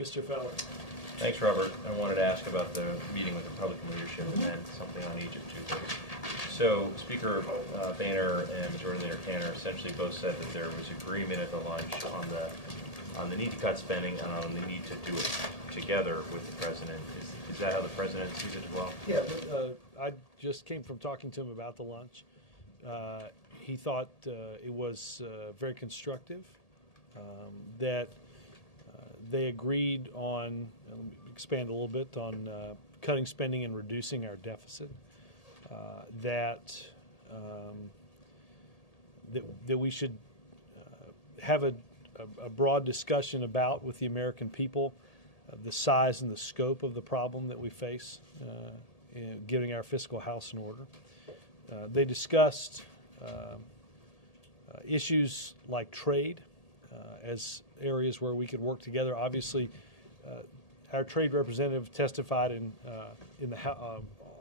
Mr. Feller. Thanks, Robert. I wanted to ask about the meeting with Republican leadership and then something on Egypt, too, please. So Speaker Boehner and Majority Leader Tanner essentially both said that there was agreement at the lunch on the need to cut spending and on the need to do it together with the President. Is that how the President sees it as well? Yeah, I just came from talking to him about the lunch. He thought it was very constructive, that they agreed on, let me expand a little bit, on cutting spending and reducing our deficit, that we should have a broad discussion about with the American people the size and the scope of the problem that we face in getting our fiscal house in order. They discussed issues like trade as areas where we could work together. Obviously, our trade representative testified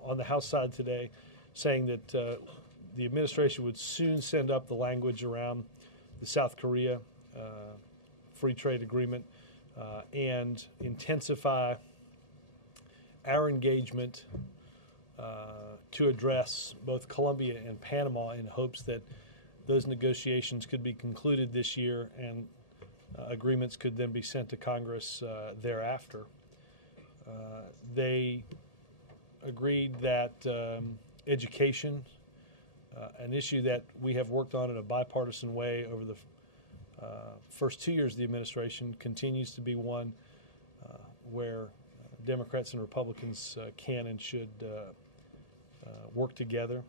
on the House side today, saying that the administration would soon send up the language around the South Korea free trade agreement and intensify our engagement to address both Colombia and Panama in hopes that those negotiations could be concluded this year and agreements could then be sent to Congress thereafter. They agreed that education, an issue that we have worked on in a bipartisan way over the first 2 years of the administration, continues to be one where Democrats and Republicans can and should work together.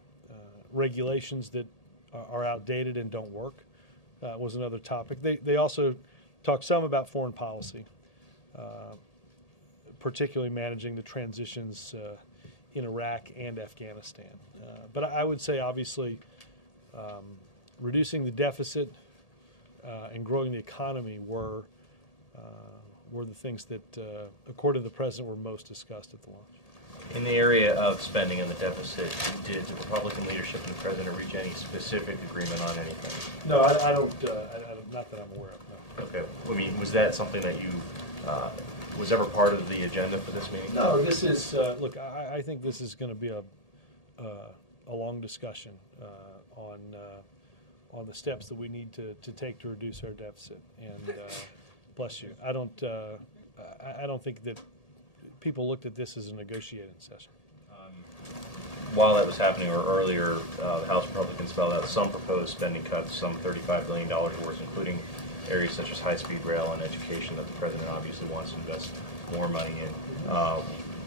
Regulations that are outdated and don't work was another topic. They also talked some about foreign policy, particularly managing the transitions in Iraq and Afghanistan. But I would say, obviously, reducing the deficit and growing the economy were the things that, according to the President, were most discussed at the lunch. In the area of spending and the deficit, did the Republican leadership and the President reach any specific agreement on anything? No, I don't, not that I'm aware of, no. Okay. I mean, was that something that you, was ever part of the agenda for this meeting? No, this is, look, I think this is going to be a long discussion on the steps that we need to take to reduce our deficit. And bless you, I don't think that people looked at this as a negotiating session. While that was happening, or earlier, the House Republicans spelled out some proposed spending cuts, some $35 billion worth, including areas such as high-speed rail and education that the President obviously wants to invest more money in.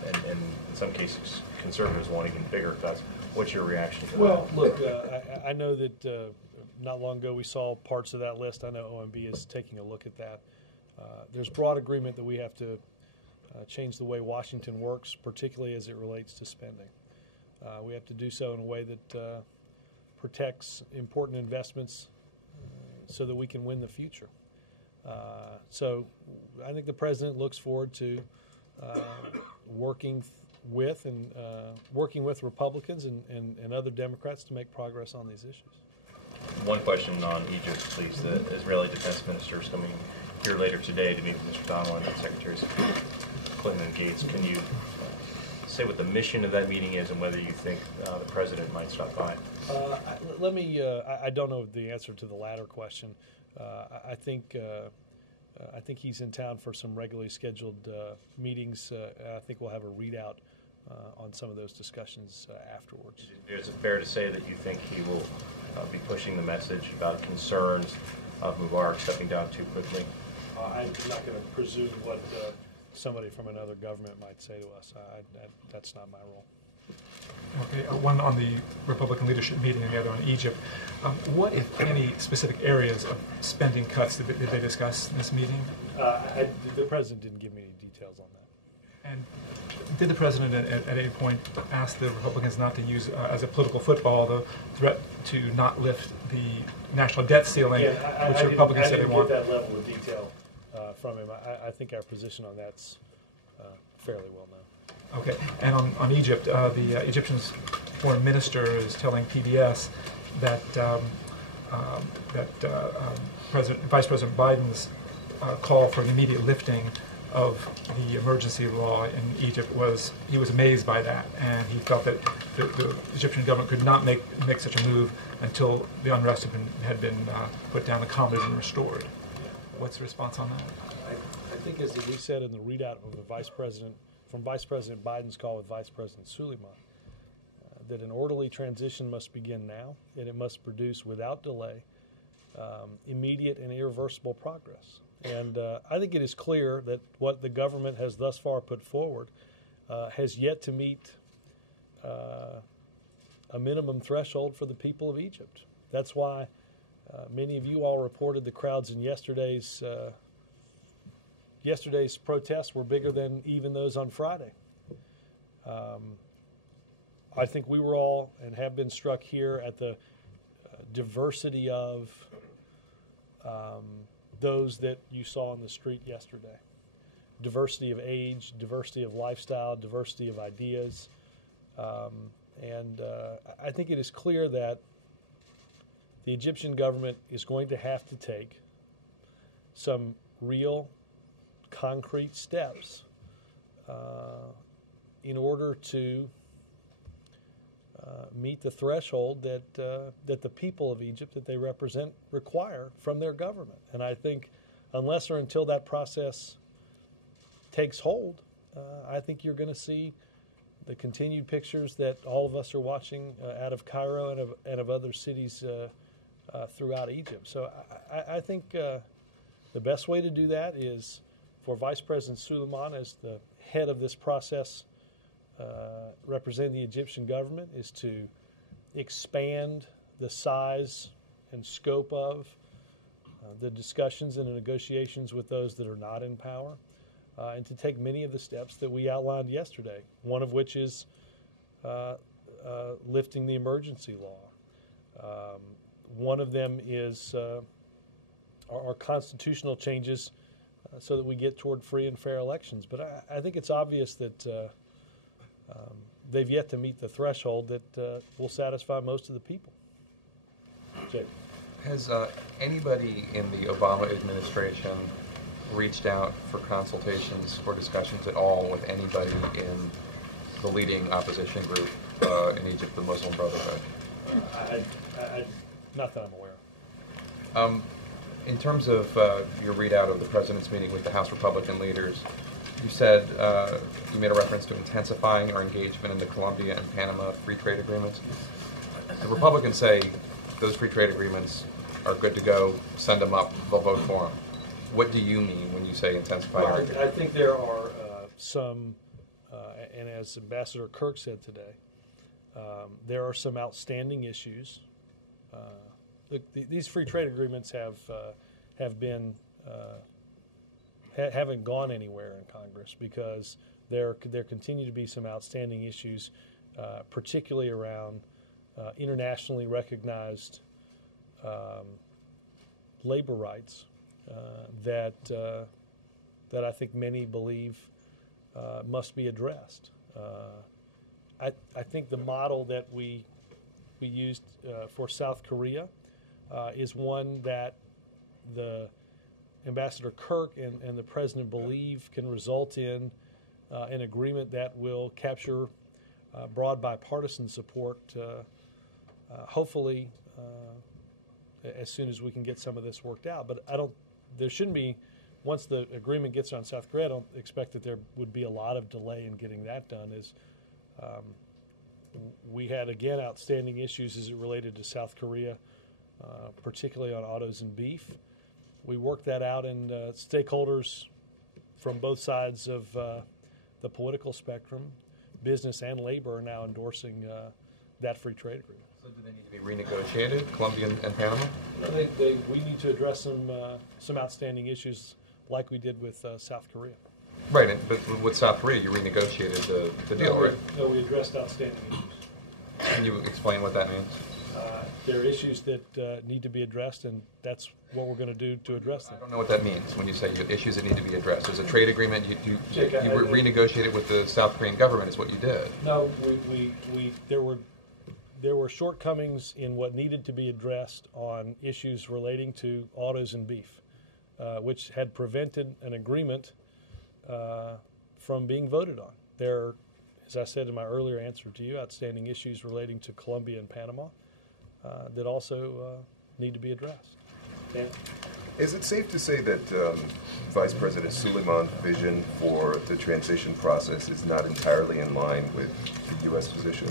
And in some cases, conservatives want even bigger cuts. What's your reaction to that? Well, look, I know that not long ago we saw parts of that list. I know OMB is taking a look at that. There's broad agreement that we have to change the way Washington works, particularly as it relates to spending. We have to do so in a way that protects important investments so that we can win the future. So I think the President looks forward to working with Republicans and other Democrats to make progress on these issues. One question on Egypt, please. The Israeli defense minister is coming here later today to meet with Mr. Donald and Secretaries Clinton and Gates. Can you say what the mission of that meeting is and whether you think the President might stop by? I don't know the answer to the latter question. I think he's in town for some regularly scheduled meetings. I think we'll have a readout on some of those discussions afterwards. Is it fair to say that you think he will be pushing the message about concerns of Mubarak stepping down too quickly? I'm not going to presume what somebody from another government might say to us. That's not my role. Okay, one on the Republican leadership meeting and the other on Egypt. What, if any, specific areas of spending cuts did they discuss in this meeting? The President didn't give me any details on that. And did the President at any point ask the Republicans not to use, as a political football, the threat to not lift the national debt ceiling, which the Republicans said they want? I didn't get that level of detail from him. I think our position on that's fairly well known. Okay, and on Egypt, the Egyptian foreign minister is telling PBS that Vice President Biden's call for an immediate lifting of the emergency law in Egypt was he was amazed by that, and he felt that the Egyptian government could not make such a move until the unrest had been put down, the calm had been restored. What's the response on that? I think, as we said in the readout of from Vice President Biden's call with Vice President Suleiman, that an orderly transition must begin now, and it must produce without delay immediate and irreversible progress. And I think it is clear that what the government has thus far put forward has yet to meet a minimum threshold for the people of Egypt. That's why many of you all reported the crowds in yesterday's protests were bigger than even those on Friday. I think we were all and have been struck here at the diversity of those that you saw on the street yesterday. Diversity of age, diversity of lifestyle, diversity of ideas. And I think it is clear that the Egyptian government is going to have to take some real, concrete steps in order to meet the threshold that the people of Egypt that they represent require from their government. And I think unless or until that process takes hold, I think you're going to see the continued pictures that all of us are watching out of Cairo and of other cities throughout Egypt. So I think the best way to do that is for Vice President Suleiman, as the head of this process representing the Egyptian government, is to expand the size and scope of the discussions and the negotiations with those that are not in power, and to take many of the steps that we outlined yesterday, one of which is lifting the emergency law. One of them is our constitutional changes so that we get toward free and fair elections. But I think it's obvious that they've yet to meet the threshold that will satisfy most of the people. Jake. Has anybody in the Obama administration reached out for consultations or discussions at all with anybody in the leading opposition group in Egypt, the Muslim Brotherhood? Not that I'm aware of. In terms of your readout of the president's meeting with the House Republican leaders, you said you made a reference to intensifying our engagement in the Colombia and Panama free trade agreements. The Republicans say those free trade agreements are good to go, send them up, they'll vote for them. What do you mean when you say intensify our engagement? I think there are some, and as Ambassador Kirk said today, there are some outstanding issues. These free trade agreements haven't gone anywhere in Congress because there continue to be some outstanding issues, particularly around internationally recognized labor rights that I think many believe must be addressed. I think the model that we used for South Korea is one that the Ambassador Kirk and the President believe can result in an agreement that will capture broad bipartisan support, hopefully as soon as we can get some of this worked out. But there shouldn't be, once the agreement gets on South Korea, I don't expect that there would be a lot of delay in getting that done. We had, again, outstanding issues as it related to South Korea, particularly on autos and beef. We worked that out, and stakeholders from both sides of the political spectrum, business and labor, are now endorsing that free trade agreement. So do they need to be renegotiated, Colombia and Panama? We need to address some outstanding issues like we did with South Korea. Right, but with South Korea, you renegotiated the deal, right? No, we addressed outstanding issues. Can you explain what that means? There are issues that need to be addressed, and that's what we're going to do to address them. I don't know what that means when you say you have issues that need to be addressed. There's a trade agreement. You renegotiated with the South Korean government is what you did. No, there were shortcomings in what needed to be addressed on issues relating to autos and beef, which had prevented an agreement from being voted on. There are, as I said in my earlier answer to you, outstanding issues relating to Colombia and Panama that also need to be addressed. Dan? Is it safe to say that Vice President Suleiman's vision for the transition process is not entirely in line with the U.S. position?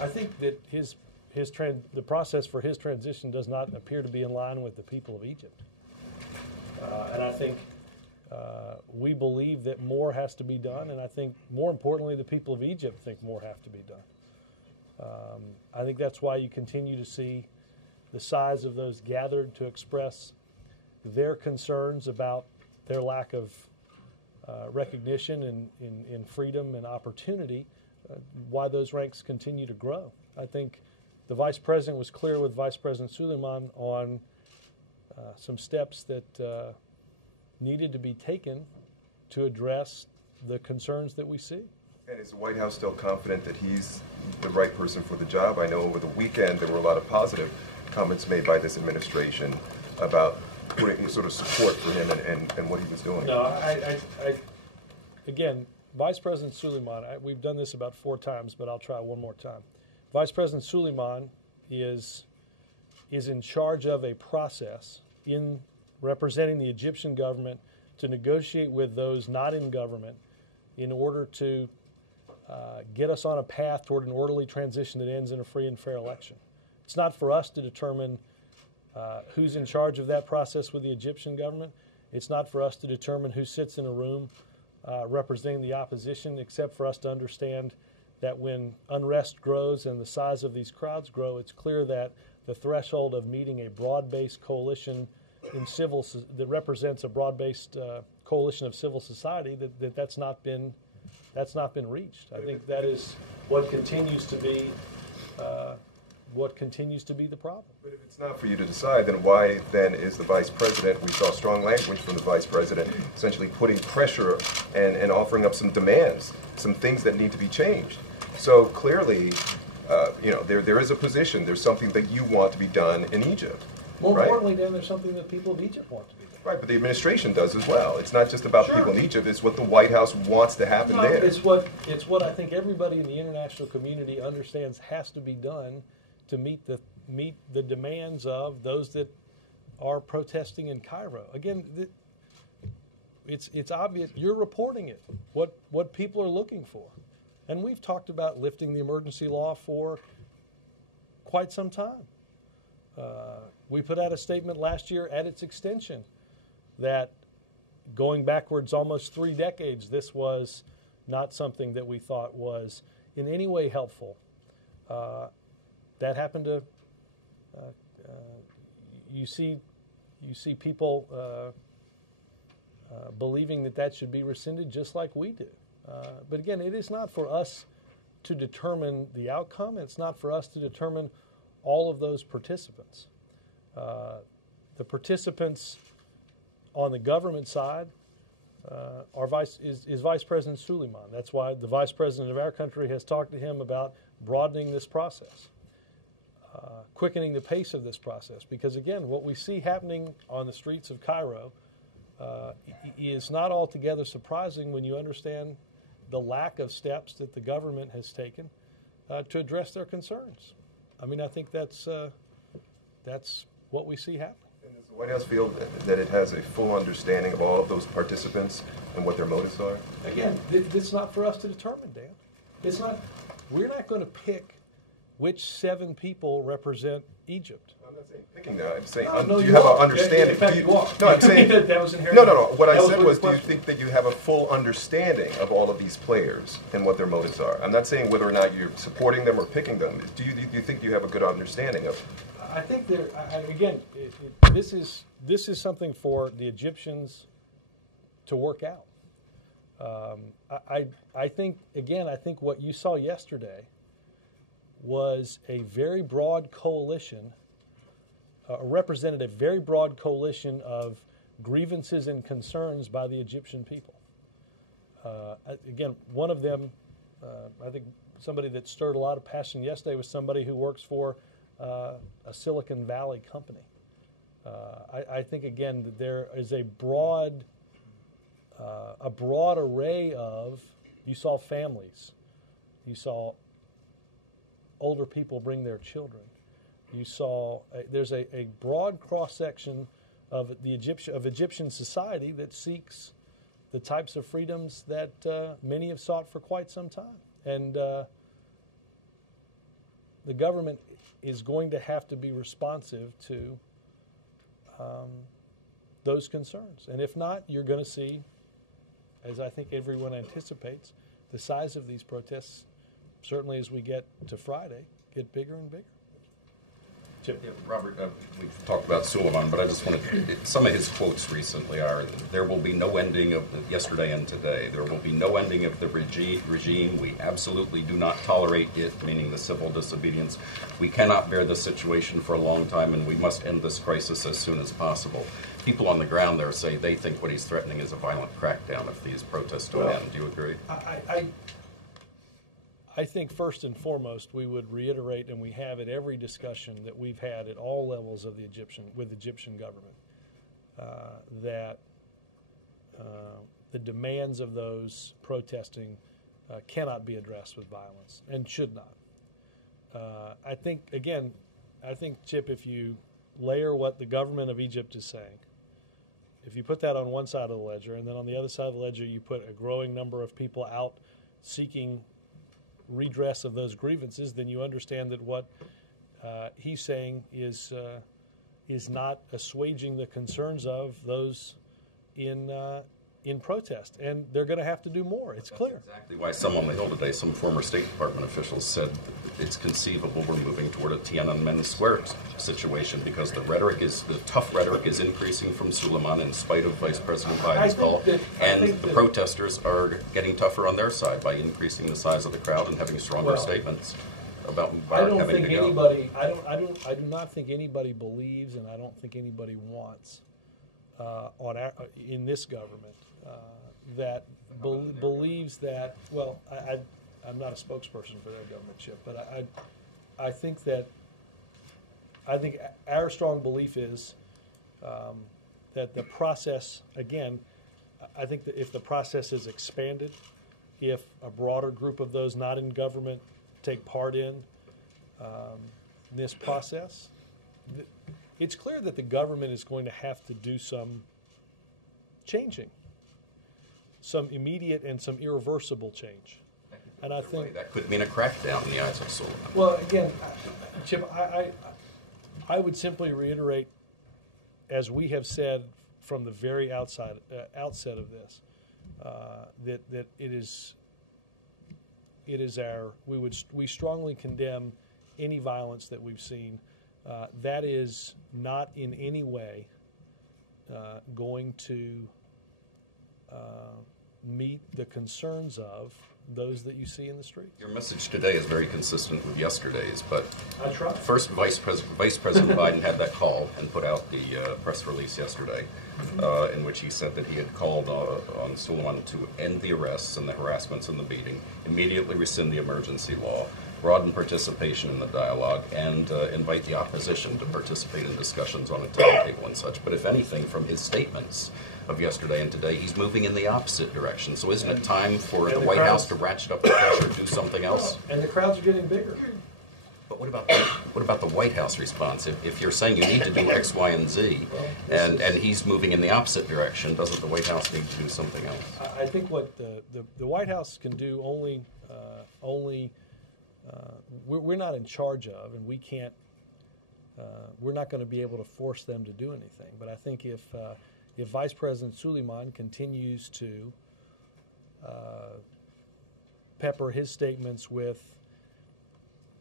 I think that the process for his transition does not appear to be in line with the people of Egypt. And I think we believe that more has to be done, and I think more importantly the people of Egypt think more have to be done. I think that's why you continue to see the size of those gathered to express their concerns about their lack of recognition in freedom and opportunity, why those ranks continue to grow. I think the Vice President was clear with Vice President Suleiman on some steps that needed to be taken to address the concerns that we see. And is the White House still confident that he's the right person for the job? I know over the weekend there were a lot of positive comments made by this administration about putting sort of support for him and what he was doing. No, again, Vice President Suleiman, we've done this about 4 times, but I'll try one more time. Vice President Suleiman is in charge of a process in representing the Egyptian government to negotiate with those not in government in order to get us on a path toward an orderly transition that ends in a free and fair election. It's not for us to determine who's in charge of that process with the Egyptian government. It's not for us to determine who sits in a room representing the opposition, except for us to understand that when unrest grows and the size of these crowds grow, it's clear that the threshold of meeting a broad-based coalition that represents a broad-based coalition of civil society that's not been reached. I think that is what continues to be the problem. But if it's not for you to decide, then why then is the Vice President, we saw strong language from the Vice President, essentially putting pressure and offering up some demands, some things that need to be changed. So clearly, there is a position, there's something that you want to be done in Egypt. More right? importantly, then, there's something that people of Egypt want to be done. Right, but the administration does as well. It's not just about the people in Egypt, it's what the White House wants to happen there. It's what I think everybody in the international community understands has to be done to meet the demands of those that are protesting in Cairo. Again, it's obvious. You're reporting it, what people are looking for. And we've talked about lifting the emergency law for quite some time. We put out a statement last year at its extension that going backwards almost 3 decades, this was not something that we thought was in any way helpful. That happened to, you see people believing that should be rescinded just like we do. But again, it is not for us to determine the outcome. It's not for us to determine all of those participants. The participants on the government side is Vice President Suleiman. That's why the Vice President of our country has talked to him about broadening this process, quickening the pace of this process. Because again, what we see happening on the streets of Cairo is not altogether surprising when you understand the lack of steps that the government has taken to address their concerns. I mean, I think that's what we see happening. And does the White House feel that it has a full understanding of all of those participants and what their motives are? Again, it's not for us to determine, Dan. It's not. We're not going to pick which 7 people represent Egypt. I'm not saying picking that. I'm saying No, do you have an understanding? In fact, you are. No, I'm saying that was inherent. No. What I said was, do you think that you have a full understanding of all of these players and what their motives are? I'm not saying whether or not you're supporting them or picking them. Do you think you have a good understanding of? I think this is something for the Egyptians to work out. I think what you saw yesterday was a very broad coalition, represented a very broad coalition of grievances and concerns by the Egyptian people. Again, one of them, I think somebody that stirred a lot of passion yesterday was somebody who works for a Silicon Valley company. I think, again, that there is a broad a broad array of, you saw families, you saw older people bring their children, you saw there's a broad cross-section of the Egyptian society that seeks the types of freedoms that many have sought for quite some time. And the government is going to have to be responsive to those concerns. And if not, you're going to see, as I think everyone anticipates, the size of these protests, certainly as we get to Friday, get bigger and bigger. Chip? Yeah, Robert, we've talked about Suleiman, but I just wanted some of his quotes recently are, there will be no ending of the, yesterday and today, there will be no ending of the regime. We absolutely do not tolerate it, meaning the civil disobedience. We cannot bear this situation for a long time, and we must end this crisis as soon as possible. People on the ground there say they think what he's threatening is a violent crackdown if these protests don't end. Do you agree? I think first and foremost we would reiterate, and we have at every discussion that we've had at all levels of the Egyptian government, that the demands of those protesting cannot be addressed with violence and should not. I think, Chip, if you layer what the government of Egypt is saying, if you put that on one side of the ledger, and then on the other side of the ledger you put a growing number of people out seeking redress of those grievances, then you understand that what he's saying is not assuaging the concerns of those in protest, and they're going to have to do more. It's clear. That's exactly why some on the Hill today, some former State Department officials said it's conceivable we're moving toward a Tiananmen Square situation because the tough rhetoric is increasing from Suleiman in spite of Vice President Biden's call, and the protesters are getting tougher on their side by increasing the size of the crowd and having stronger statements about Mubarak having to go. I do not think anybody believes, and I don't think anybody wants in this government that believes that. Well, I'm not a spokesperson for their government, Chip, but I think our strong belief is that the process, again, I think that if the process is expanded, if a broader group of those not in government take part in this process, it's clear that the government is going to have to do some changing, some immediate and some irreversible change. And I think that could mean a crackdown in the eyes of Suleiman. Well, again, Chip, I would simply reiterate, as we have said from the very outset of this, that we strongly condemn any violence that we've seen. That is not in any way going to meet the concerns of those that you see in the streets. Your message today is very consistent with yesterday's, but I try. First, Vice President Biden had that call and put out the press release yesterday in which he said that he had called on Suleiman to end the arrests and the harassments and the beating, immediately rescind the emergency law, broaden participation in the dialogue, and invite the opposition to participate in discussions on a timetable and such. But if anything, from his statements of yesterday and today, he's moving in the opposite direction. So isn't it time for the White House to ratchet up the pressure, do something else? And the crowds are getting bigger. But what about the White House response? If you're saying you need to do X, Y, and Z, and he's moving in the opposite direction, doesn't the White House need to do something else? I think what the White House can do we're not in charge of, and we can't. We're not going to be able to force them to do anything. But I think if Vice President Suleiman continues to pepper his statements with,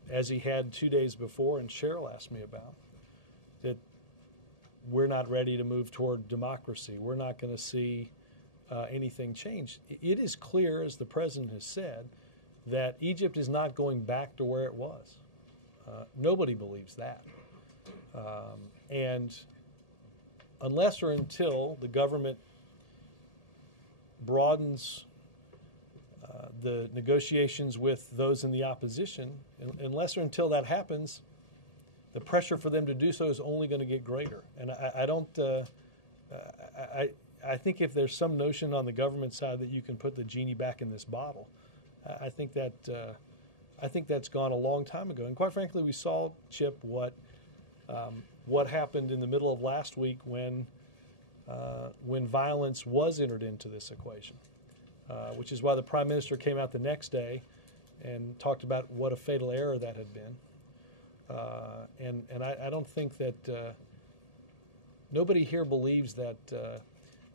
as he had 2 days before, and Cheryl asked me about, that we're not ready to move toward democracy, we're not going to see anything change. It is clear, as the President has said, that Egypt is not going back to where it was. Nobody believes that. And unless or until the government broadens the negotiations with those in the opposition, unless or until that happens, the pressure for them to do so is only going to get greater. And I think if there's some notion on the government side that you can put the genie back in this bottle, I think that's gone a long time ago. And quite frankly, we saw, Chip, what happened in the middle of last week when violence was entered into this equation, which is why the Prime Minister came out the next day and talked about what a fatal error that had been. And I don't think that nobody here believes that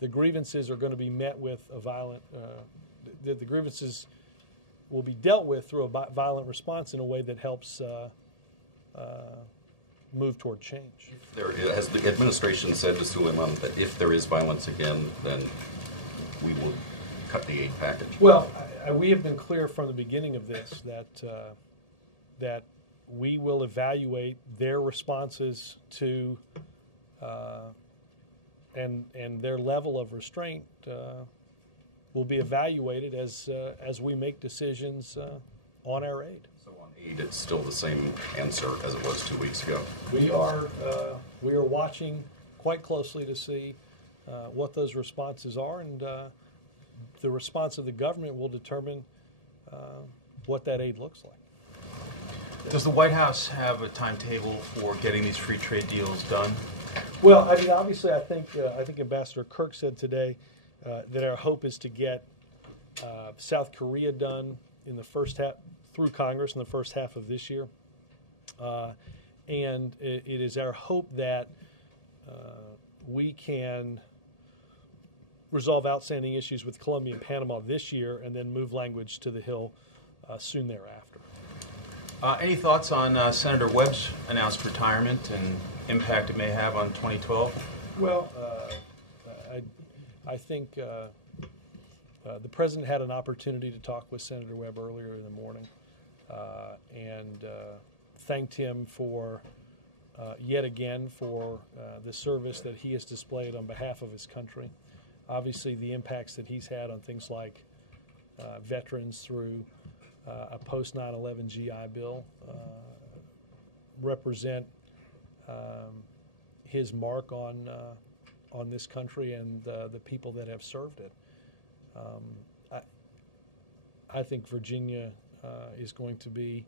the grievances are going to be met with a violent, that the grievances will be dealt with through a violent response in a way that helps move toward change. Has the administration said to Suleiman that if there is violence again, then we will cut the aid package? Well, we have been clear from the beginning of this that we will evaluate their responses to and their level of restraint will be evaluated as we make decisions on our aid. So on aid, it's still the same answer as it was 2 weeks ago. We are watching quite closely to see what those responses are, and the response of the government will determine what that aid looks like. Does the White House have a timetable for getting these free trade deals done? Well, I mean, obviously, I think Ambassador Kirk said today that our hope is to get South Korea done in the first half through Congress in the first half of this year, and it is our hope that we can resolve outstanding issues with Colombia and Panama this year, and then move language to the Hill soon thereafter. Any thoughts on Senator Webb's announced retirement and impact it may have on 2012? Well, I think the President had an opportunity to talk with Senator Webb earlier in the morning and thanked him for, yet again, for the service that he has displayed on behalf of his country. Obviously, the impacts that he's had on things like veterans through a post 9/11 GI Bill represent his mark on this country and the people that have served it. I think Virginia is going to be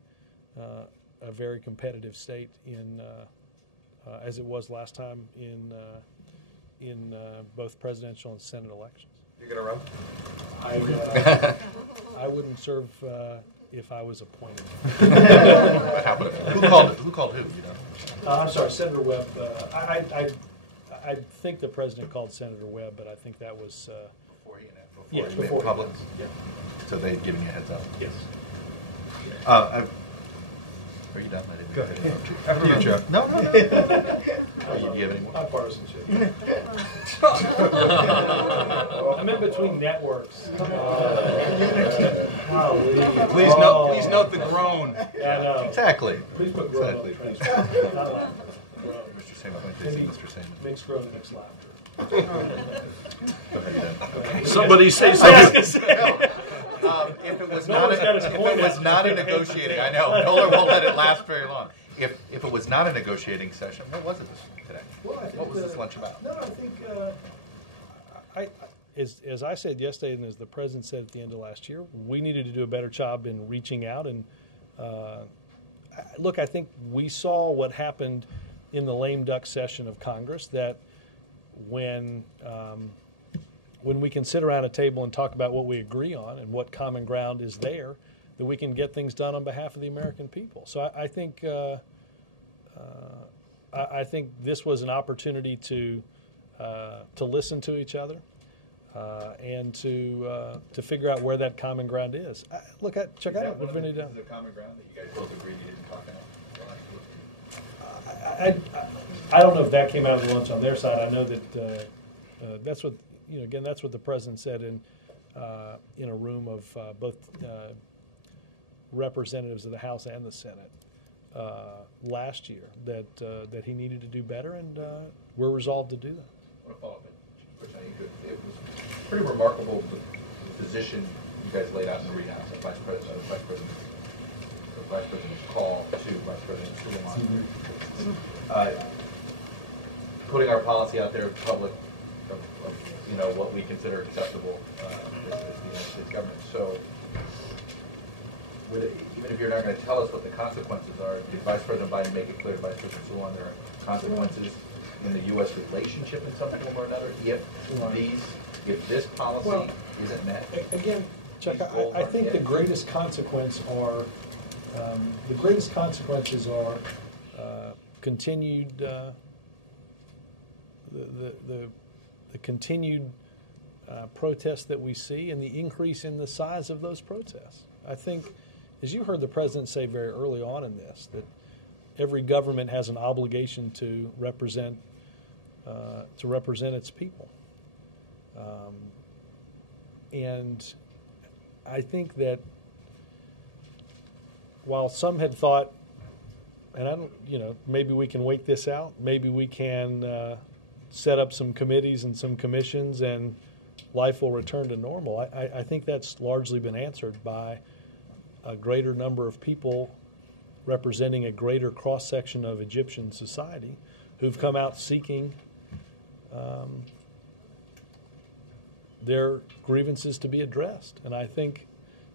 a very competitive state in as it was last time in both presidential and Senate elections. You're going to run? I wouldn't serve if I was appointed. Who called who? You know? I'm sorry, Senator Webb. I think the president called Senator Webb, but I think that was Before he yeah, made before it public. Yeah. So they're giving you a heads up. Yes. Are you done? I didn't. Go I didn't ahead. interrupt you. After you, Joe. No. Do you have any more? Bipartisanship. I'm in between networks. Please note the groan. Yeah, I know. Exactly. Please put groan on Exactly. the transcript. Not laughter. Groan. Mr. Samuel, I'm going to see Mr. Samuel. Makes groan, makes laughter. Go ahead, then. Somebody say something. If it was No not one's got his point out. a negotiating, I know, Miller won't let it last very long. If it was not a negotiating session, what was it today? Well, I think What was this lunch about? No, I think as I said yesterday, and as the president said at the end of last year, we needed to do a better job in reaching out. And look, I think we saw what happened in the lame duck session of Congress. That when we can sit around a table and talk about what we agree on and what common ground is there, that we can get things done on behalf of the American people. So I think this was an opportunity to listen to each other and to figure out where that common ground is. Check out what Vinny done. Is it a common ground that you guys both agreed you didn't talk about? I don't know if that came out of the lunch on their side. I know that that's what that's what the president said in a room of both representatives of the House and the Senate last year that he needed to do better, and we're resolved to do that. I want to follow up. It was pretty remarkable the position you guys laid out in the Reed House, the Vice President's call to Vice President Suleiman. Putting our policy out there in public, of what we consider acceptable as the United States government. So, even if you're not going to tell us what the consequences are, did Vice President Biden make it clear to Vice President Suwan there are consequences in the U.S. relationship in some form or another if this policy isn't met? Again, Chuck, I think the greatest consequences are continued the continued protests that we see and the increase in the size of those protests. I think, as you heard the president say very early on in this, that every government has an obligation to represent its people, and I think that while some had thought, and I don't, maybe we can wait this out, maybe we can set up some committees and some commissions and life will return to normal. I think that's largely been answered by a greater number of people representing a greater cross-section of Egyptian society who've come out seeking their grievances to be addressed. And I think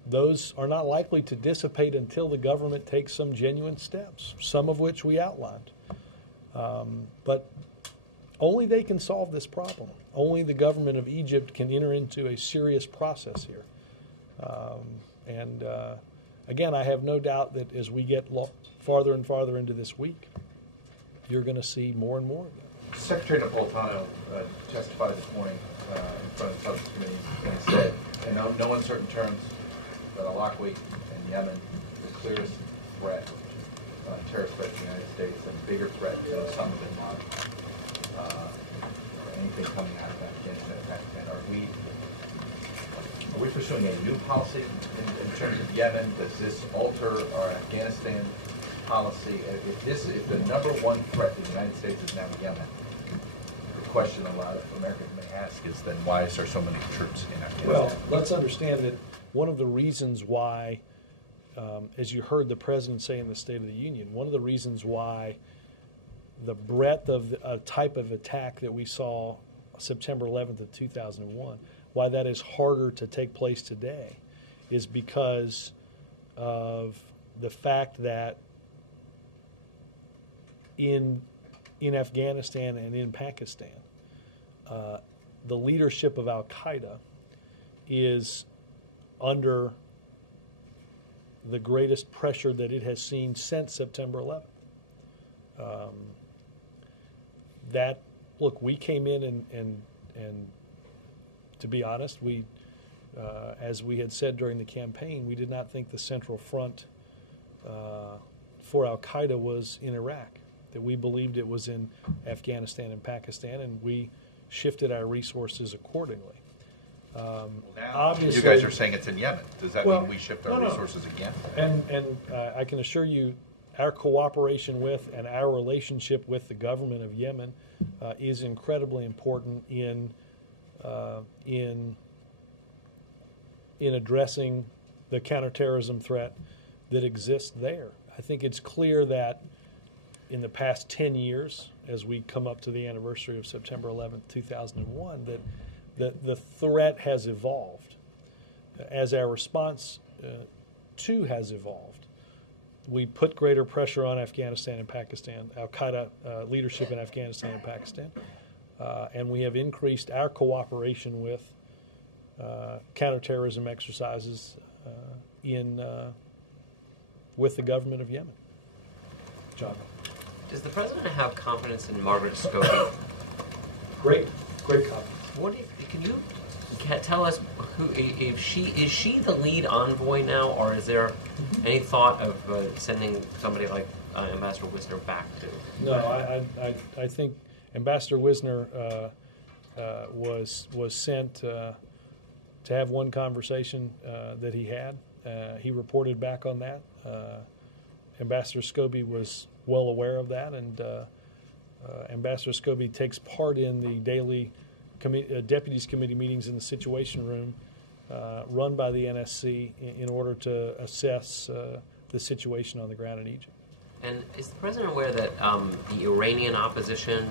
those are not likely to dissipate until the government takes some genuine steps, some of which we outlined. But only they can solve this problem. Only the government of Egypt can enter into a serious process here. Again, I have no doubt that as we get farther and farther into this week, you're going to see more and more of that. Secretary Napolitano testified this morning in front of the Substance Committee, and he said, in no uncertain terms, that Al-Aqwi and Yemen is the clearest threat, terrorist threat to the United States, and a bigger threat than Osama bin Laden, or anything coming out of Afghanistan and Pakistan. Are we pursuing a new policy in terms of Yemen? Does this alter our Afghanistan policy? If the number one threat to the United States is now Yemen, the question a lot of Americans may ask is then why is there so many troops in Afghanistan? Well, let's understand that one of the reasons why, as you heard the president say in the State of the Union, one of the reasons why the breadth of a type of attack that we saw September 11th of 2001, why that is harder to take place today is because of the fact that in Afghanistan and in Pakistan, the leadership of Al-Qaeda is under the greatest pressure that it has seen since September 11th. We came in and to be honest, we, as we had said during the campaign, we did not think the central front for Al-Qaeda was in Iraq, that we believed it was in Afghanistan and Pakistan, and we shifted our resources accordingly. Now obviously, you guys are saying it's in Yemen. Does that mean we shift our resources again? And I can assure you our cooperation with and our relationship with the government of Yemen is incredibly important in addressing the counterterrorism threat that exists there. I think it's clear that in the past 10 years, as we come up to the anniversary of September 11th, 2001, that the threat has evolved. As our response too has evolved, we put greater pressure on Afghanistan and Pakistan, Al-Qaeda leadership in Afghanistan and Pakistan, and we have increased our cooperation with counterterrorism exercises with the government of Yemen. John. Does the president have confidence in Margaret Scobie? Great confidence. What can you tell us who is she the lead envoy now, or is there any thought of sending somebody like Ambassador Wisner back to? No, I think Ambassador Wisner was sent to have one conversation that he had. He reported back on that. Ambassador Scobie was well aware of that, and Ambassador Scobie takes part in the daily Deputies Committee meetings in the Situation Room run by the NSC in order to assess the situation on the ground in Egypt. And is the president aware that the Iranian opposition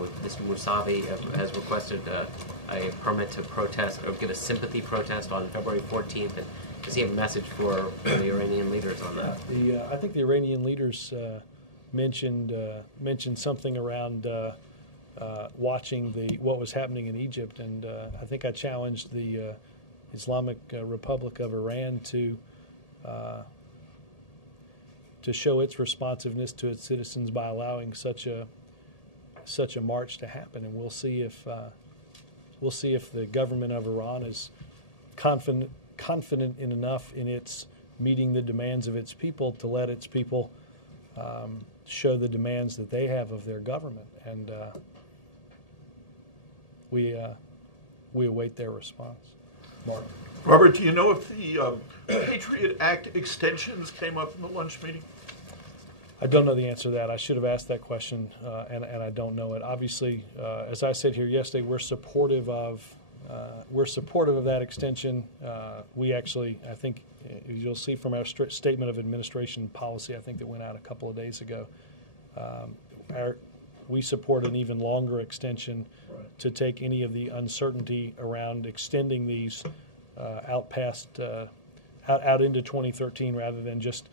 with Mr. Mousavi has requested a permit to protest or give a sympathy protest on February 14th? And does he have a message for the Iranian leaders on that? I think the Iranian leaders mentioned something around watching what was happening in Egypt, and I think I challenged the Islamic Republic of Iran to show its responsiveness to its citizens by allowing such a march to happen, and we'll see if the government of Iran is confident enough in its meeting the demands of its people to let its people show the demands that they have of their government, and we await their response. Mark. Robert, do you know if the Patriot Act extensions came up in the lunch meeting? I don't know the answer to that. I should have asked that question, and I don't know it. Obviously, as I said here yesterday, we're supportive of that extension. We actually, I think, you'll see from our statement of administration policy, I think that went out a couple of days ago. We support an even longer extension to take any of the uncertainty around extending these out into 2013 rather than just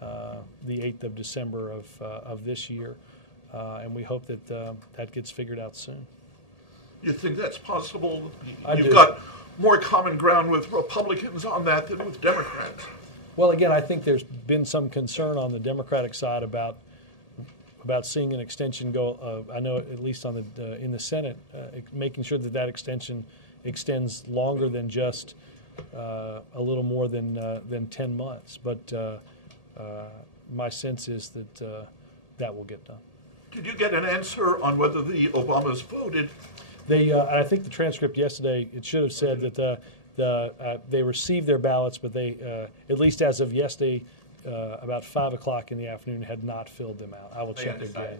the 8th of December of this year, and we hope that that gets figured out soon. You think that's possible? You've got more common ground with Republicans on that than with Democrats. Well, again, I think there's been some concern on the Democratic side about seeing an extension go. I know at least on in the Senate, making sure that extension extends longer than just a little more than 10 months. But my sense is that that will get done. Did you get an answer on whether the Obamas voted? I think the transcript yesterday, it should have said that they received their ballots, but they, at least as of yesterday, about 5 o'clock in the afternoon, had not filled them out. I will check again.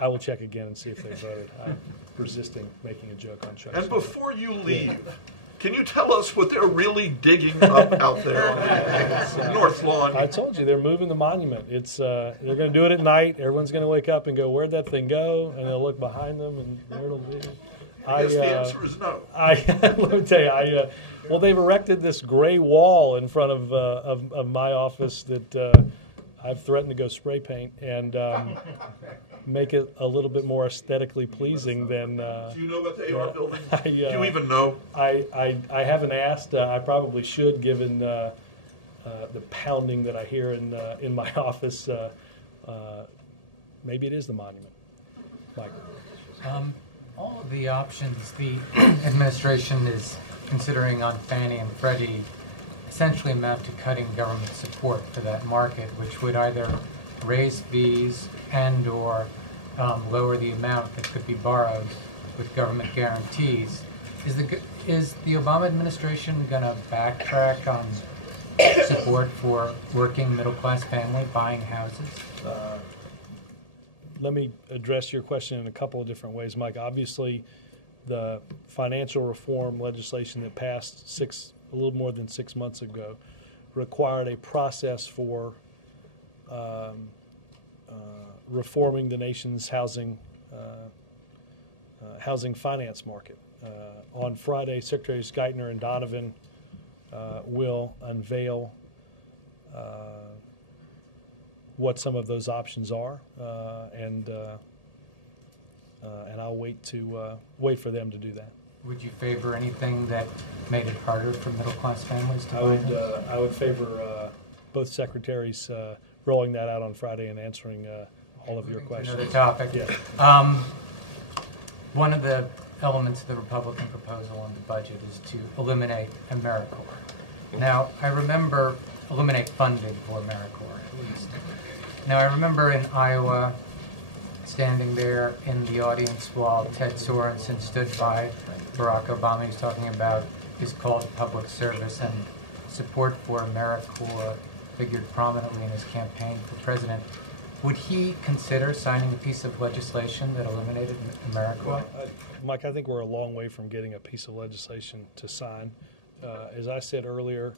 I will check again and see if they voted. I'm resisting making a joke on Chuck. And before you leave, can you tell us what they're really digging up out there on the North Lawn? I told you, they're moving the monument. It's they're going to do it at night. Everyone's going to wake up and go, "Where'd that thing go?" And they'll look behind them, and there it'll be. I guess the answer is no. Let me tell you, well, they've erected this gray wall in front of my office that I've threatened to go spray paint and make it a little bit more aesthetically pleasing than. Do you know what they are building? Do you even know? I haven't asked. I probably should, given the pounding that I hear in my office. Maybe it is the monument. Michael. All of the options the administration is considering on Fannie and Freddie essentially amount to cutting government support for that market, which would either raise fees and or lower the amount that could be borrowed with government guarantees. Is the Obama administration going to backtrack on support for working middle-class family buying houses? Let me address your question in a couple of different ways, Mike. Obviously, the financial reform legislation that passed a little more than 6 months ago required a process for reforming the nation's housing finance market. On Friday, Secretaries Geithner and Donovan will unveil what some of those options are, and I'll wait for them to do that. Would you favor anything that made it harder for middle-class families to buy? I would favor both secretaries rolling that out on Friday and answering all of your questions. Another topic. Yeah. One of the elements of the Republican proposal on the budget is to eliminate AmeriCorps. Now, I remember eliminate funding for AmeriCorps, at least. Now, I remember in Iowa standing there in the audience while Ted Sorensen stood by Barack Obama. He was talking about his call to public service, and support for AmeriCorps figured prominently in his campaign for president. Would he consider signing a piece of legislation that eliminated AmeriCorps? Well, Mike, I think we're a long way from getting a piece of legislation to sign. As I said earlier,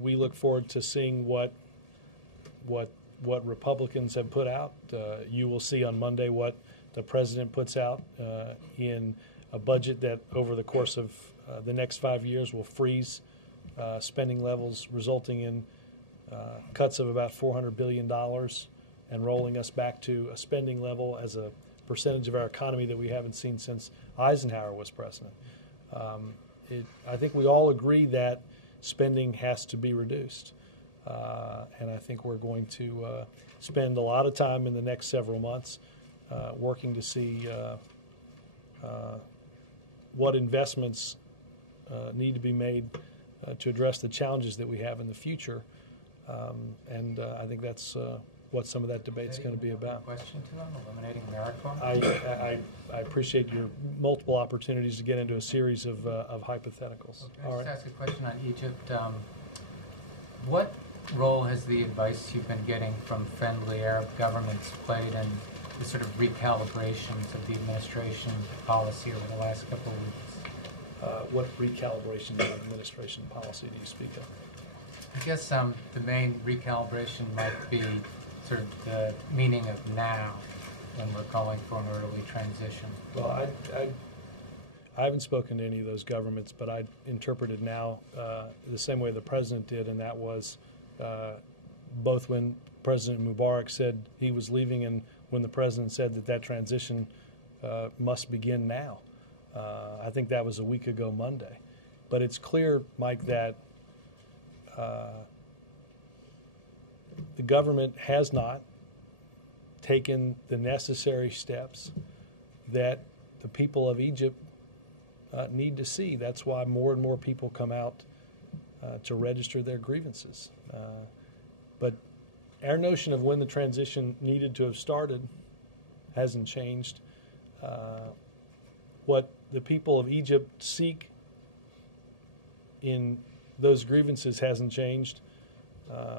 we look forward to seeing what Republicans have put out. You will see on Monday what the president puts out in a budget that over the course of the next 5 years will freeze spending levels, resulting in cuts of about $400 billion and rolling us back to a spending level as a percentage of our economy that we haven't seen since Eisenhower was president. I think we all agree that spending has to be reduced. And I think we're going to spend a lot of time in the next several months working to see what investments need to be made to address the challenges that we have in the future. And I think that's what some of that debate's going to be about. Question to them, eliminating AmeriCorps? I appreciate your multiple opportunities to get into a series of hypotheticals. Okay, All just right. ask a question on Egypt. What role has the advice you've been getting from friendly Arab governments played in the sort of recalibrations of the administration policy over the last couple of weeks? What recalibration of administration policy do you speak of? I guess the main recalibration might be sort of the meaning of now when we're calling for an orderly transition. Well, I haven't spoken to any of those governments, but I interpreted now the same way the president did, and that was both when President Mubarak said he was leaving and when the president said that that transition must begin now. I think that was a week ago Monday. But it's clear, Mike, that the government has not taken the necessary steps that the people of Egypt need to see. That's why more and more people come out to register their grievances. But our notion of when the transition needed to have started hasn't changed. What the people of Egypt seek in those grievances hasn't changed.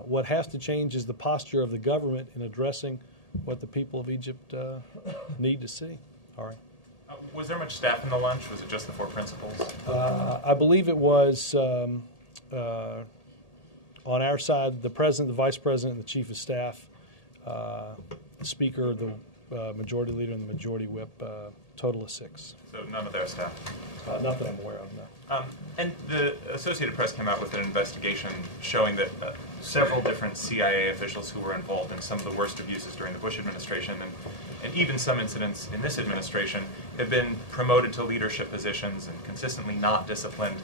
What has to change is the posture of the government in addressing what the people of Egypt need to see. All right. Was there much staff in the lunch? Was it just the four principals? I believe it was on our side, the president, the vice president, and the chief of staff, the speaker, the majority leader, and the majority whip, total of 6. So none of their staff? Not that I'm aware of, no. And the Associated Press came out with an investigation showing that several different CIA officials who were involved in some of the worst abuses during the Bush administration and even some incidents in this administration have been promoted to leadership positions and consistently not disciplined.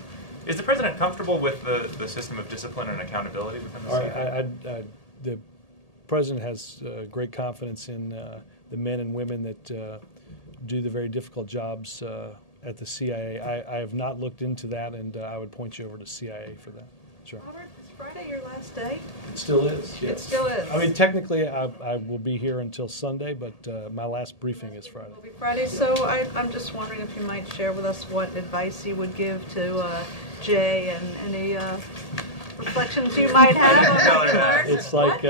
Is the president comfortable with the system of discipline and accountability within the CIA? The president has great confidence in the men and women that do the very difficult jobs at the CIA. I have not looked into that, and I would point you over to CIA for that. Sure. Robert, is Friday your last day? It still is. Yes. It still is. I mean, technically, I will be here until Sunday, but my last briefing is Friday. Will be Friday. So I'm just wondering if you might share with us what advice you would give to Jay and any reflections you might have. It's like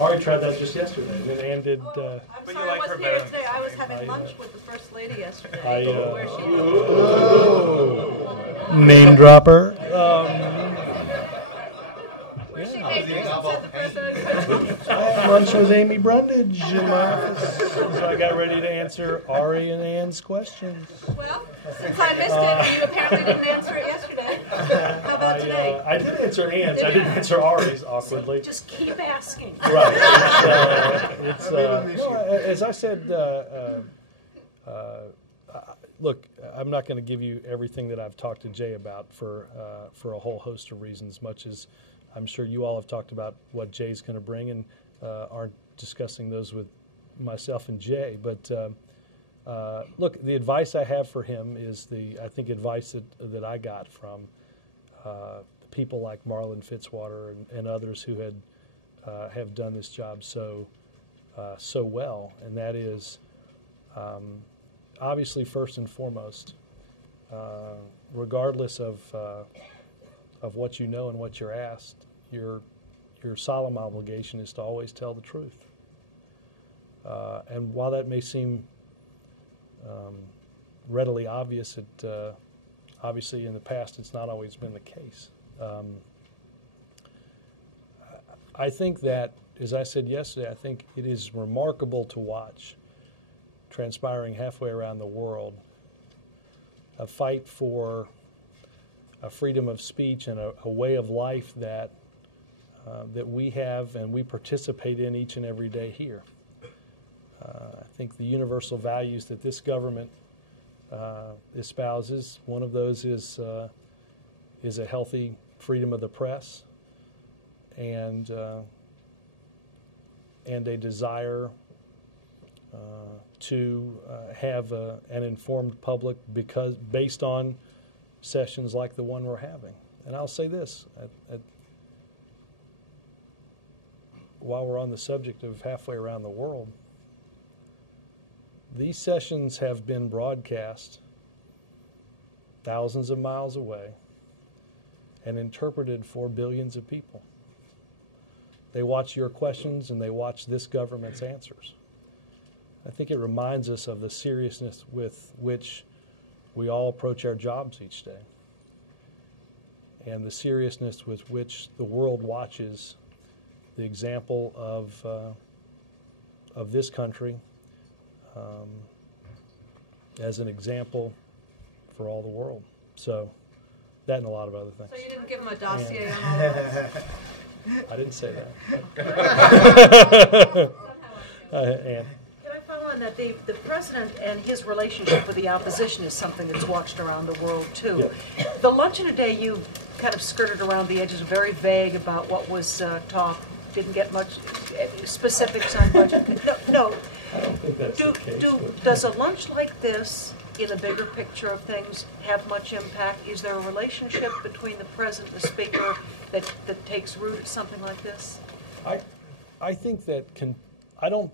Ari tried that just yesterday, and then Ann did. I'm sorry, I wasn't here today. I was having lunch with the First Lady yesterday. Where she name dropper. I had lunch with Amy Brundage in my office, so I got ready to answer Ari and Ann's questions. Well, since I missed it, you apparently didn't answer it yesterday. How about today? I did answer Ann's. I didn't answer Ari's, awkwardly. Just keep asking. Right. As I said, look, I'm not going to give you everything that I've talked to Jay about for a whole host of reasons, much as I'm sure you all have talked about what Jay's going to bring and aren't discussing those with myself and Jay. But look, the advice I have for him is I think advice that I got from people like Marlon Fitzwater and others who have done this job so well, and that is obviously first and foremost, regardless of what you know and what you're asked, your solemn obligation is to always tell the truth. And while that may seem readily obvious, obviously in the past it's not always been the case. I think that, as I said yesterday, I think it is remarkable to watch transpiring halfway around the world a fight for a freedom of speech and a way of life that that we have and we participate in each and every day here. I think the universal values that this government espouses, one of those is a healthy freedom of the press and a desire to have an informed public based on sessions like the one we're having. And I'll say this, while we're on the subject of halfway around the world, these sessions have been broadcast thousands of miles away and interpreted for billions of people. They watch your questions and they watch this government's answers. I think it reminds us of the seriousness with which we all approach our jobs each day and the seriousness with which the world watches the example of this country as an example for all the world. So that and a lot of other things. So you didn't give him a dossier on all of us? I didn't say that. Ann. Can I follow on that? The president and his relationship with the opposition is something that's watched around the world, too. Yeah. The luncheon today, you kind of skirted around the edges, very vague about what was talked, didn't get much specifics on budget. No. I don't think that's the case. Does a lunch like this, in the bigger picture of things, have much impact? Is there a relationship between the president and the speaker that takes root at something like this? I think that I don't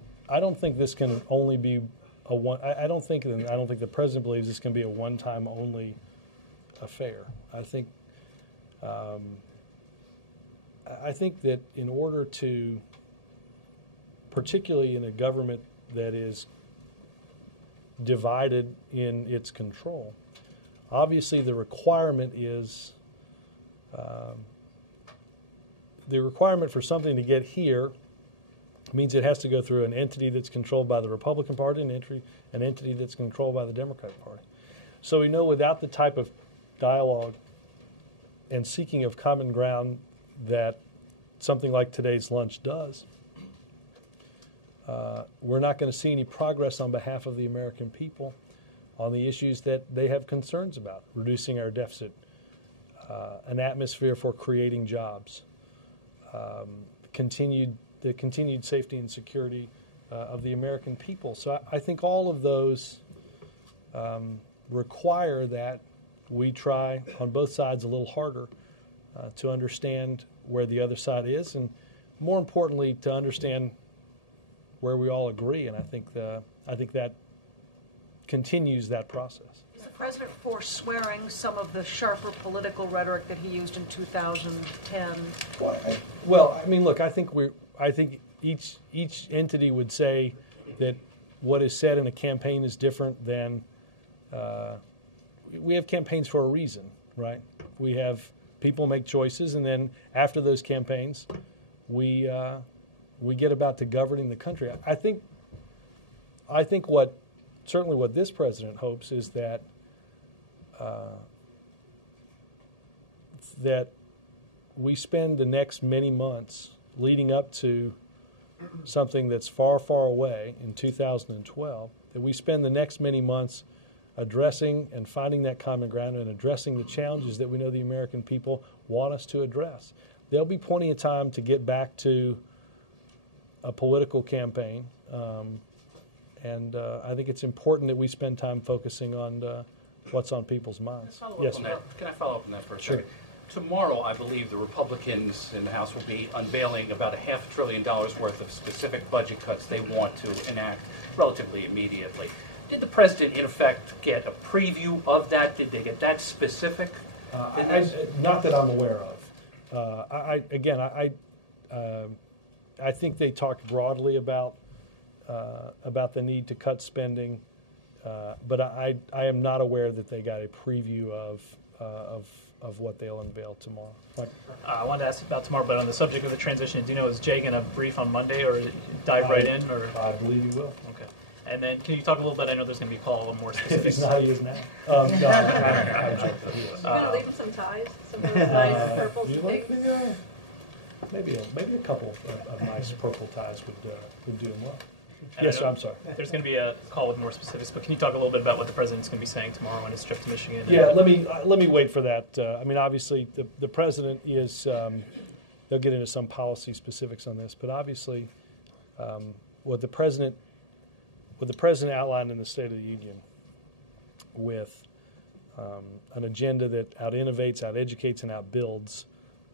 think this can only be a one. I don't think the president believes this can be a one-time only affair. I think that in order to, particularly in a government that is divided in its control, obviously the requirement is the requirement for something to get here means it has to go through an entity that's controlled by the Republican Party and an entity that's controlled by the Democratic Party. So we know without the type of dialogue and seeking of common ground that something like today's lunch does, we're not going to see any progress on behalf of the American people on the issues that they have concerns about: reducing our deficit, an atmosphere for creating jobs, the continued safety and security of the American people. So I think all of those require that we try on both sides a little harder to understand where the other side is, and more importantly, to understand where we all agree. And I think that continues that process. Is the president forswearing some of the sharper political rhetoric that he used in 2010? Well, I mean, look, I think each entity would say that what is said in a campaign is different than we have campaigns for a reason, right? We have people make choices, and then after those campaigns, we get about to governing the country. I think what this president hopes is that that we spend the next many months leading up to something that's far, far away in 2012, that we spend the next many months addressing and finding that common ground and addressing the challenges that we know the American people want us to address. There'll be plenty of time to get back to a political campaign, and I think it's important that we spend time focusing on what's on people's minds. Yes, can I follow up on that for a second? Sure. Tomorrow, I believe the Republicans in the House will be unveiling about $500 billion worth of specific budget cuts they want to enact relatively immediately. Did the president, in effect, get a preview of that? Did they get that specific? Not that I'm aware of. I think they talked broadly about the need to cut spending, but I am not aware that they got a preview of of what they'll unveil tomorrow. I wanted to ask about tomorrow, but on the subject of the transition, do you know, is Jay going to brief on Monday or dive right in? Or I believe he will. Okay. And then can you talk a little bit, I know there's going to be a call on more specifics. If he's not, he is now. No, I'm joking. You're going to leave him some ties? Some of those nice purples and like pinks? maybe a couple of nice purple ties would do him well. And Yes, sir, I'm sorry. There's going to be a call with more specifics, but can you talk a little bit about what the president's going to be saying tomorrow on his trip to Michigan? Yeah, let me wait for that. I mean, obviously, the president is. They'll get into some policy specifics on this, but obviously, what the president outlined in the State of the Union, with an agenda that out innovates, out educates, and out builds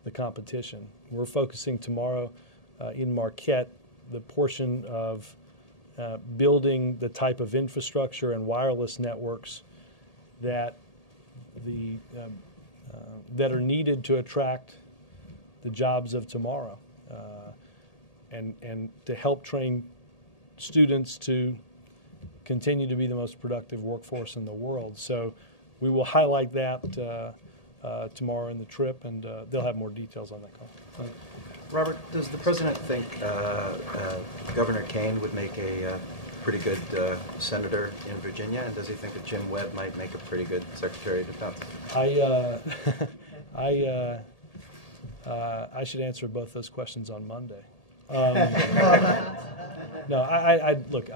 the competition. We're focusing tomorrow in Marquette the portion of building the type of infrastructure and wireless networks that that are needed to attract the jobs of tomorrow, and to help train students to continue to be the most productive workforce in the world. So we will highlight that tomorrow in the trip, and they'll have more details on that call. Robert, does the president think Governor Kane would make a pretty good senator in Virginia, and does he think that Jim Webb might make a pretty good Secretary of Defense? I should answer both those questions on Monday. No, look.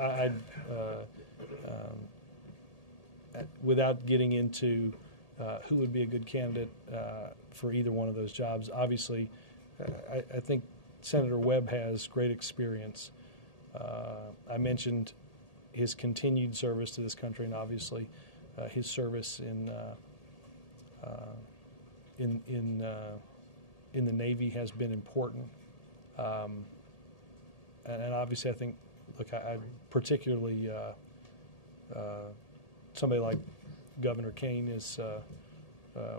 Without getting into who would be a good candidate for either one of those jobs, obviously, I think Senator Webb has great experience. I mentioned his continued service to this country, and obviously his service in the Navy has been important. And obviously, I think, look, I particularly somebody like Governor Kane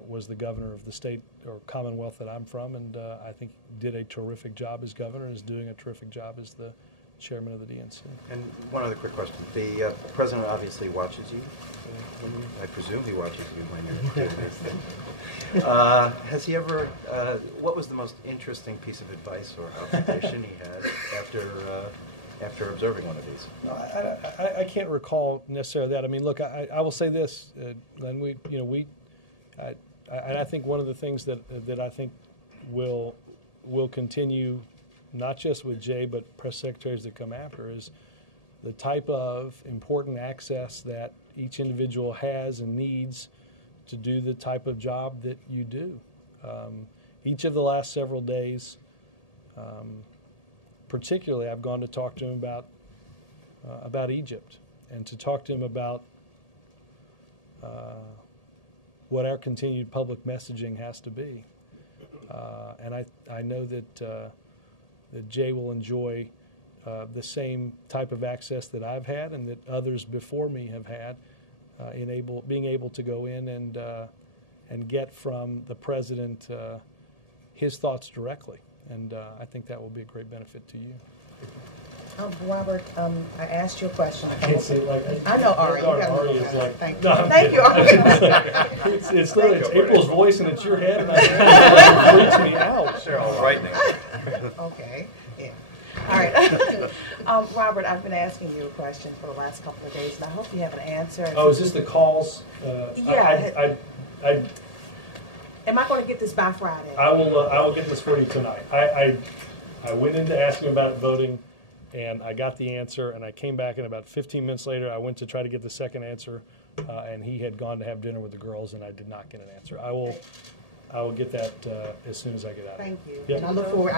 was the governor of the state or Commonwealth that I'm from, and I think did a terrific job as governor and is doing a terrific job as the chairman of the DNC. And one other quick question. The president obviously watches you. I presume he watches you when you're doing these things. Has he ever, what was the most interesting piece of advice or observation he had after observing one of these? No, I can't recall necessarily that. I mean, look, I will say this, Glenn. I think one of the things that I think will continue, not just with Jay, but press secretaries that come after, is the type of important access that each individual has and needs to do the type of job that you do. Each of the last several days, particularly, I've gone to talk to him about Egypt, and to talk to him about what our continued public messaging has to be. And I know that Jay will enjoy the same type of access that I've had and that others before me have had, being able to go in and get from the president his thoughts directly. And I think that will be a great benefit to you. Robert, I asked you a question. I can't say it like I know Ari. Ari is like, thank you. Thank you, Ari. It's literally April's voice and it's your head, and it freaks me out. Cheryl, right now. Okay. Yeah. All right. Robert, I've been asking you a question for the last couple of days, and I hope you have an answer. Oh, is this the calls? Yeah. Am I going to get this by Friday? I will get this for you tonight. I went in to ask him about voting, and I got the answer, and I came back, and about 15 minutes later, I went to try to get the second answer, and he had gone to have dinner with the girls, and I did not get an answer. I will get that as soon as I get out. Thank you. Yep. And I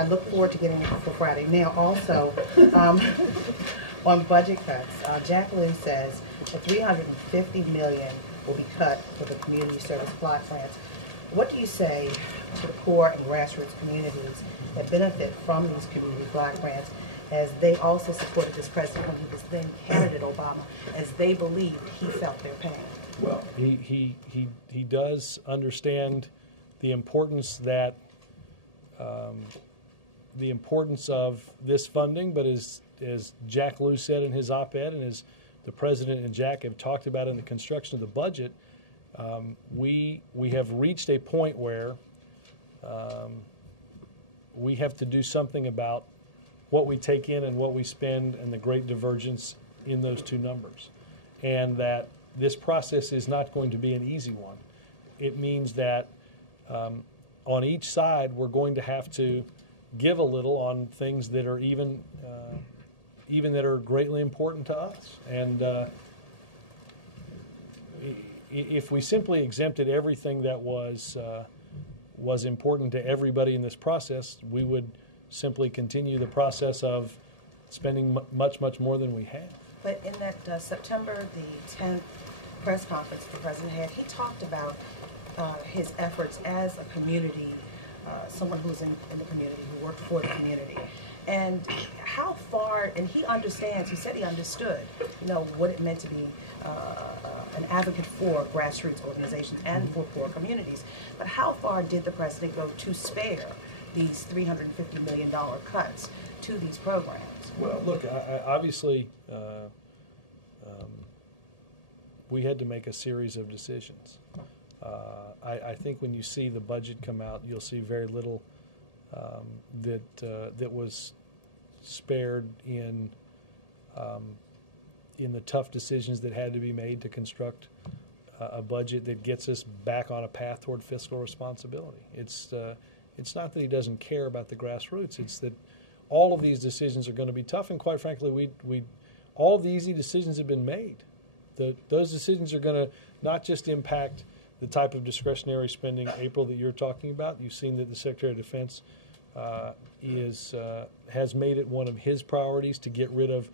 look forward to getting it for Friday. Now, also, on budget cuts, Jack Lew says that $350 million will be cut for the community service block grants. What do you say to the core and grassroots communities that benefit from these community block grants, as they also supported this president when he was then candidate Obama, as they believed he felt their pain? Well, he does understand the importance that the importance of this funding, but as Jack Lew said in his op-ed, and as the president and Jack have talked about in the construction of the budget, We have reached a point where we have to do something about what we take in and what we spend and the great divergence in those two numbers. And that this process is not going to be an easy one. It means that on each side we're going to have to give a little on things that are even that are greatly important to us. And if we simply exempted everything that was important to everybody in this process, we would simply continue the process of spending much more than we have. But in that September the 10th press conference the president had, he talked about his efforts as a community, someone who's in the community, who worked for the community. And how far, and he understands, he said he understood, what it meant to be an advocate for grassroots organizations and for poor communities. But how far did the president go to spare these $350 million cuts to these programs? Well, look, obviously, we had to make a series of decisions. I think when you see the budget come out, you'll see very little that was spared in the tough decisions that had to be made to construct a budget that gets us back on a path toward fiscal responsibility. It's not that he doesn't care about the grassroots. It's that all of these decisions are going to be tough, and quite frankly, all the easy decisions have been made. Those decisions are going to not just impact the type of discretionary spending, April, that you're talking about. You've seen that the Secretary of Defense has made it one of his priorities to get rid of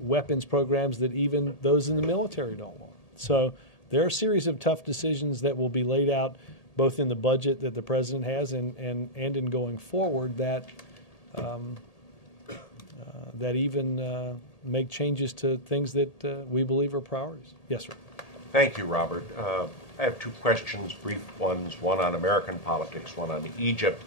weapons programs that even those in the military don't want. So there are a series of tough decisions that will be laid out both in the budget that the president has and in going forward that that even make changes to things that we believe are priorities. Yes, sir. Thank you, Robert. I have two questions, brief ones, one on American politics, one on Egypt.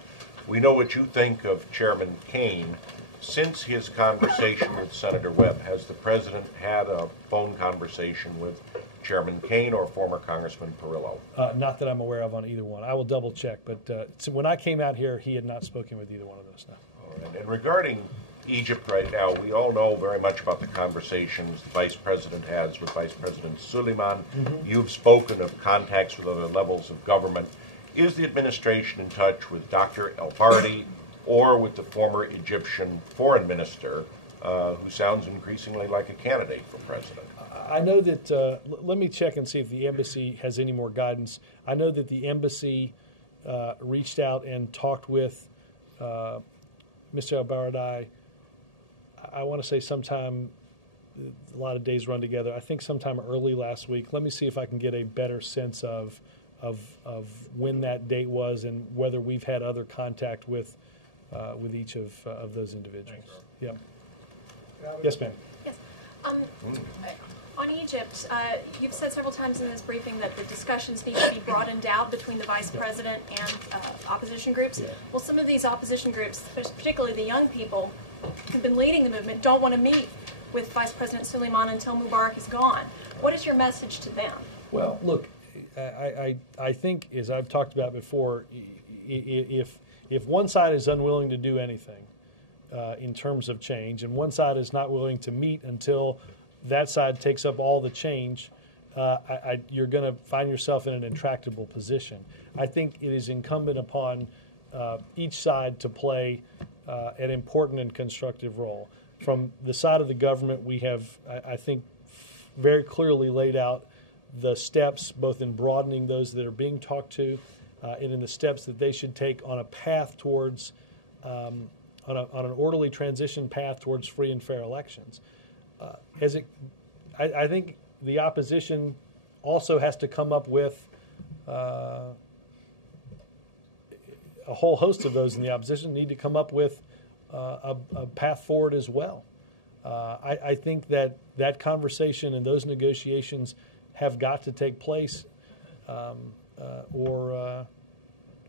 We know what you think of Chairman Kaine. Since his conversation with Senator Webb, has the president had a phone conversation with Chairman Kaine or former Congressman Perillo? Not that I'm aware of on either one. I will double check, but so when I came out here, he had not spoken with either one of those. No. All right. And regarding Egypt right now, we all know very much about the conversations the Vice President has with Vice President Suleiman. Mm-hmm. You've spoken of contacts with other levels of government. Is the administration in touch with Dr. El-Fardi or with the former Egyptian foreign minister, who sounds increasingly like a candidate for president? I know that, let me check and see if the embassy has any more guidance. I know that the embassy reached out and talked with Mr. El-Baradei. I want to say sometime, a lot of days run together, I think sometime early last week. Let me see if I can get a better sense of when that date was and whether we've had other contact with each of those individuals. Yeah. Yes, ma'am. Yes. On Egypt, you've said several times in this briefing that the discussions need to be broadened out between the vice president and opposition groups. Yeah. Well, some of these opposition groups, particularly the young people who've been leading the movement, don't want to meet with Vice President Suleiman until Mubarak is gone. What is your message to them? Well, look, I think, as I've talked about before, if one side is unwilling to do anything in terms of change, and one side is not willing to meet until that side takes up all the change, you're going to find yourself in an intractable position. I think it is incumbent upon each side to play an important and constructive role. From the side of the government, we have, I think, very clearly laid out the steps, both in broadening those that are being talked to and in the steps that they should take on a path towards, on an orderly transition path towards free and fair elections. I think the opposition also has to come up with a whole host of those in the opposition need to come up with a path forward as well. I think that conversation and those negotiations have got to take place, or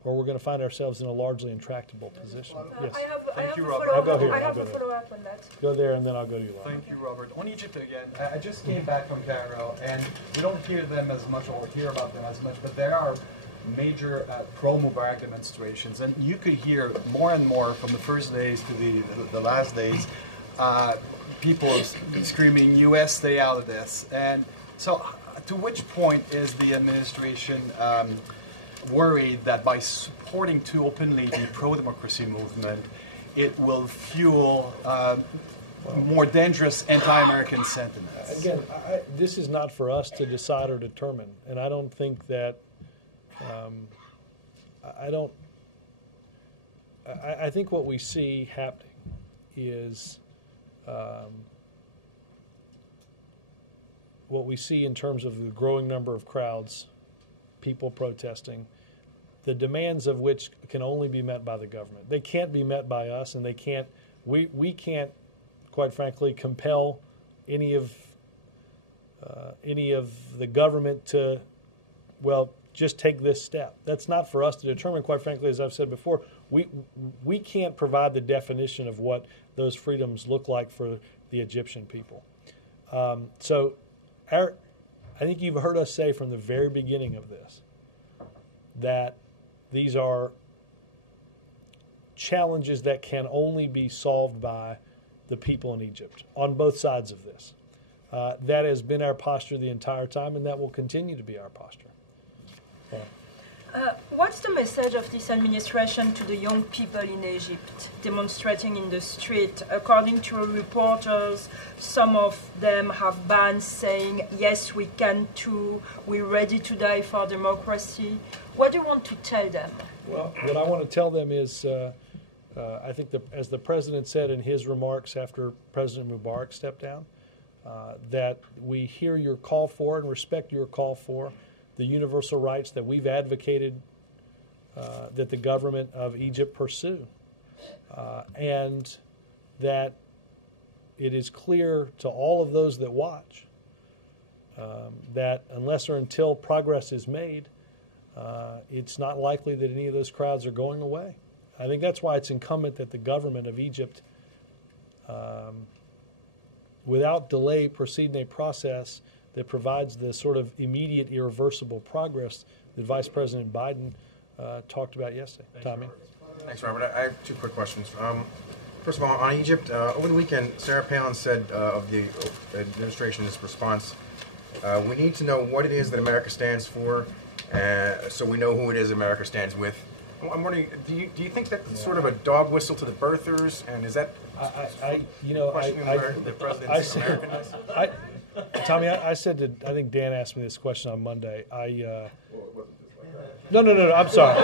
or we're going to find ourselves in a largely intractable position. Yes. I have a follow-up on that. Go there, and then I'll go to you, Lauren. Thank you, Robert. On Egypt again, I just came back from Cairo, and we don't hear them as much or hear about them as much, but there are major pro-Mubarak demonstrations, and you could hear more and more from the first days to the last days, people screaming, U.S., stay out of this. And so to which point is the administration worried that by supporting too openly the pro-democracy movement, it will fuel more dangerous anti-American sentiments? Again, this is not for us to decide or determine, and I don't think that I think what we see happening is what we see in terms of the growing number of crowds, people protesting, the demands of which can only be met by the government. They can't be met by us, and they can't. We can't, quite frankly, compel any of the government to, well, just take this step. That's not for us to determine, quite frankly, as I've said before. We can't provide the definition of what those freedoms look like for the Egyptian people. So I think you've heard us say from the very beginning of this that these are challenges that can only be solved by the people in Egypt on both sides of this. That has been our posture the entire time, and that will continue to be our posture. What's the message of this administration to the young people in Egypt demonstrating in the street? According to reporters, some of them have bans saying, yes, we can too, we're ready to die for democracy. What do you want to tell them? Well, what I want to tell them is, I think as the President said in his remarks after President Mubarak stepped down, that we hear your call for and respect your call for the universal rights that we've advocated that the government of Egypt pursue. And that it is clear to all of those that watch that unless or until progress is made, it's not likely that any of those crowds are going away. I think that's why it's incumbent that the government of Egypt, without delay, proceed in a process that provides the sort of immediate, irreversible progress that Vice President Biden talked about yesterday. Tommy? Thanks, Robert. I have two quick questions. First of all, on Egypt, over the weekend, Sarah Palin said of the administration's response, we need to know what it is that America stands for, so we know who it is America stands with. I'm wondering, do you think that's sort of a dog whistle to the birthers, and is that the president's Americanness? Tommy, I said to, I think Dan asked me this question on Monday. No, I'm sorry.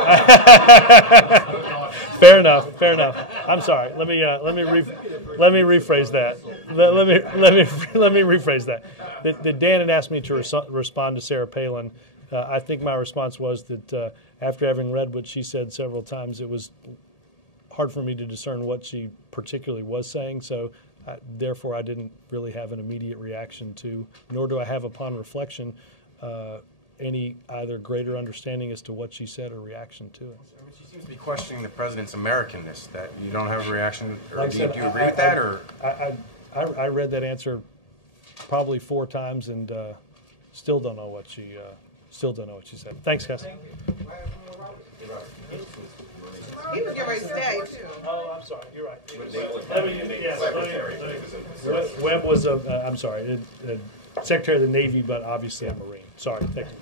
Fair enough. I'm sorry. Let me rephrase that. Let me rephrase that. That Dan had asked me to respond to Sarah Palin. I think my response was that after having read what she said several times, it was hard for me to discern what she particularly was saying. So therefore, I didn't really have an immediate reaction to, nor do I have, upon reflection, any either greater understanding as to what she said or reaction to it. I mean, she seems to be questioning the president's Americanness. That you don't have a reaction, or like do you agree with that? Or I read that answer probably 4 times and still don't know what she said. Thanks, guys. He was getting ready to stay, too. Oh, I'm sorry. You're right. Webb was I'm sorry, Secretary of the Navy, but obviously a Marine. Sorry. Thank you.